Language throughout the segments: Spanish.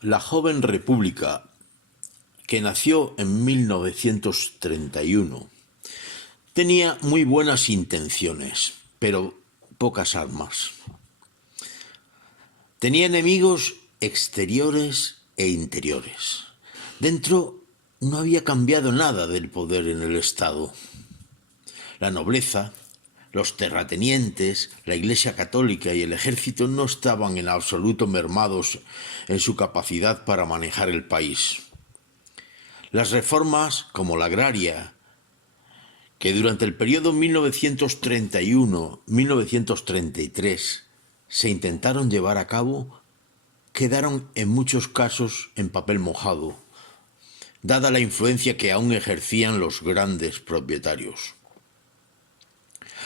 La joven república, que nació en 1931, tenía muy buenas intenciones, pero pocas armas. Tenía enemigos exteriores e interiores. Dentro no había cambiado nada del poder en el Estado. La nobleza, los terratenientes, la Iglesia Católica y el ejército no estaban en absoluto mermados en su capacidad para manejar el país. Las reformas, como la agraria, que durante el periodo 1931-1933 se intentaron llevar a cabo, quedaron en muchos casos en papel mojado, dada la influencia que aún ejercían los grandes propietarios.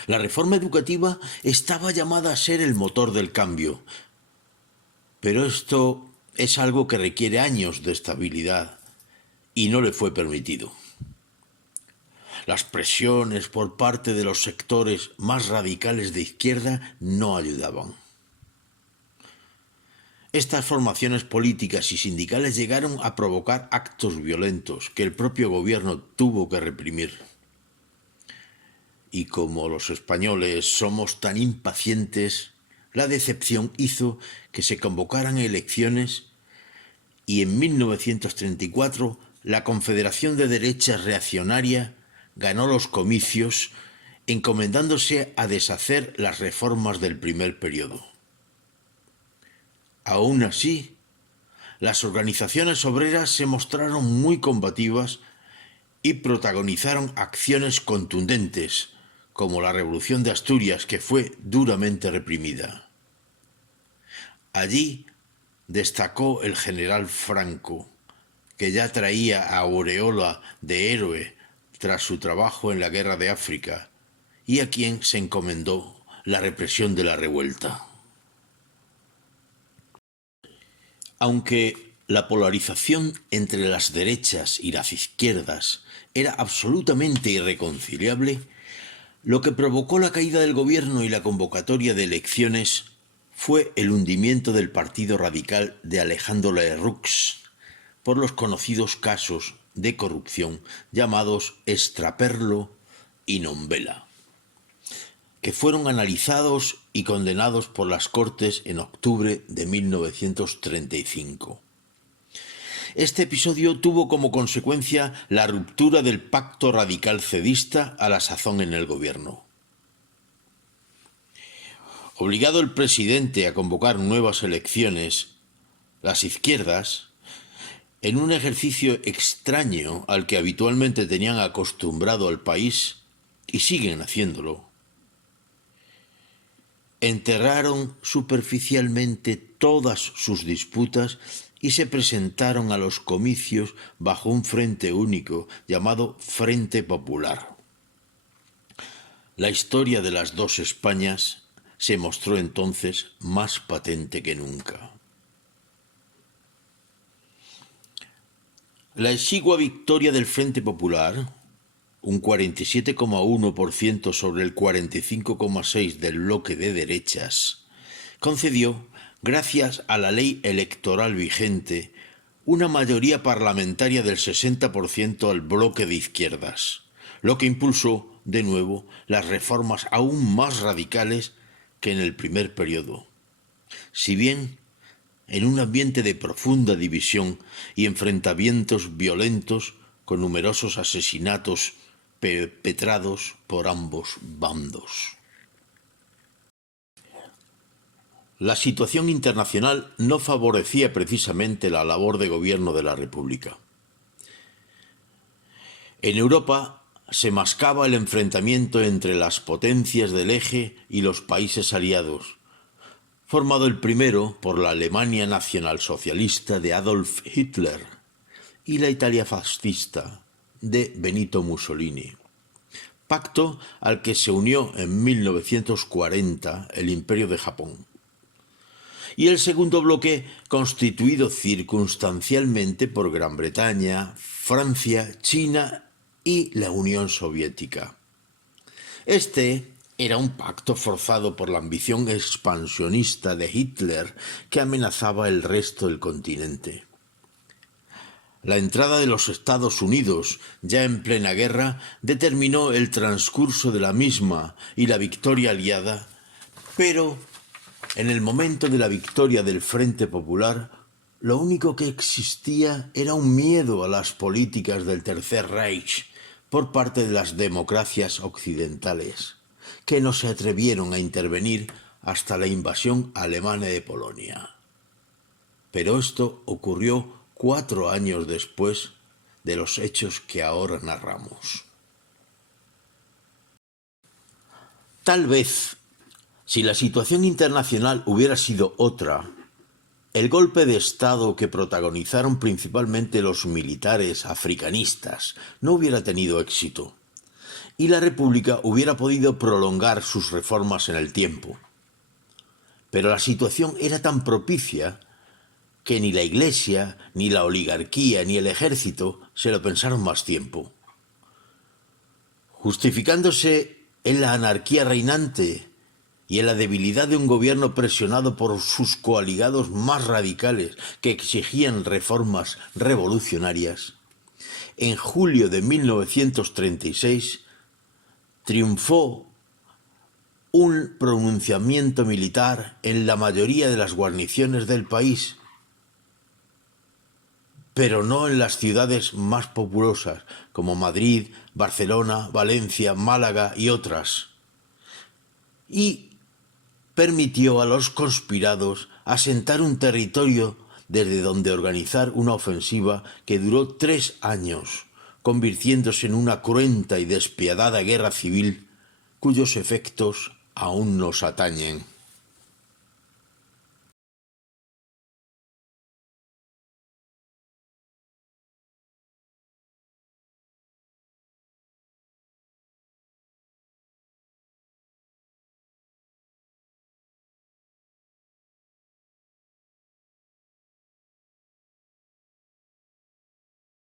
La reforma educativa estaba llamada a ser el motor del cambio, pero esto es algo que requiere años de estabilidad y no le fue permitido. Las presiones por parte de los sectores más radicales de izquierda no ayudaban. Estas formaciones políticas y sindicales llegaron a provocar actos violentos que el propio gobierno tuvo que reprimir. Y como los españoles somos tan impacientes, la decepción hizo que se convocaran elecciones y en 1934 la Confederación de Derecha Reaccionaria ganó los comicios, encomendándose a deshacer las reformas del primer periodo. Aún así, las organizaciones obreras se mostraron muy combativas y protagonizaron acciones contundentes, como la Revolución de Asturias, que fue duramente reprimida. Allí destacó el general Franco, que ya traía aureola de héroe tras su trabajo en la Guerra de África, y a quien se encomendó la represión de la revuelta. Aunque la polarización entre las derechas y las izquierdas era absolutamente irreconciliable, lo que provocó la caída del gobierno y la convocatoria de elecciones fue el hundimiento del Partido Radical de Alejandro Lerroux por los conocidos casos de corrupción llamados Extraperlo y Nombela, que fueron analizados y condenados por las Cortes en octubre de 1935. Este episodio tuvo como consecuencia la ruptura del pacto radical cedista a la sazón en el gobierno. Obligado el presidente a convocar nuevas elecciones, las izquierdas, en un ejercicio extraño al que habitualmente tenían acostumbrado al país, y siguen haciéndolo, enterraron superficialmente todas sus disputas y se presentaron a los comicios bajo un frente único llamado Frente Popular. La historia de las dos Españas se mostró entonces más patente que nunca. La exigua victoria del Frente Popular, un 47,1% sobre el 45,6% del bloque de derechas, concedió, gracias a la ley electoral vigente, una mayoría parlamentaria del 60% al bloque de izquierdas, lo que impulsó, de nuevo, las reformas aún más radicales que en el primer periodo. Si bien, en un ambiente de profunda división y enfrentamientos violentos con numerosos asesinatos perpetrados por ambos bandos. La situación internacional no favorecía precisamente la labor de gobierno de la República. En Europa se mascaba el enfrentamiento entre las potencias del eje y los países aliados, formado el primero por la Alemania nacionalsocialista de Adolf Hitler y la Italia fascista de Benito Mussolini, pacto al que se unió en 1940 el Imperio de Japón, y el segundo bloque constituido circunstancialmente por Gran Bretaña, Francia, China y la Unión Soviética. Este Era un pacto forzado por la ambición expansionista de Hitler que amenazaba el resto del continente. La entrada de los Estados Unidos, ya en plena guerra, determinó el transcurso de la misma y la victoria aliada, pero en el momento de la victoria del Frente Popular, lo único que existía era un miedo a las políticas del Tercer Reich por parte de las democracias occidentales, que no se atrevieron a intervenir hasta la invasión alemana de Polonia. Pero esto ocurrió 4 años después de los hechos que ahora narramos. Tal vez, si la situación internacional hubiera sido otra, el golpe de Estado que protagonizaron principalmente los militares africanistas no hubiera tenido éxito, y la República hubiera podido prolongar sus reformas en el tiempo. Pero la situación era tan propicia que ni la Iglesia, ni la oligarquía, ni el ejército se lo pensaron más tiempo. Justificándose en la anarquía reinante y en la debilidad de un gobierno presionado por sus coaligados más radicales que exigían reformas revolucionarias, en julio de 1936 triunfó un pronunciamiento militar en la mayoría de las guarniciones del país, pero no en las ciudades más populosas como Madrid, Barcelona, Valencia, Málaga y otras, y permitió a los conspirados asentar un territorio desde donde organizar una ofensiva que duró 3 años, convirtiéndose en una cruenta y despiadada guerra civil cuyos efectos aún nos atañen.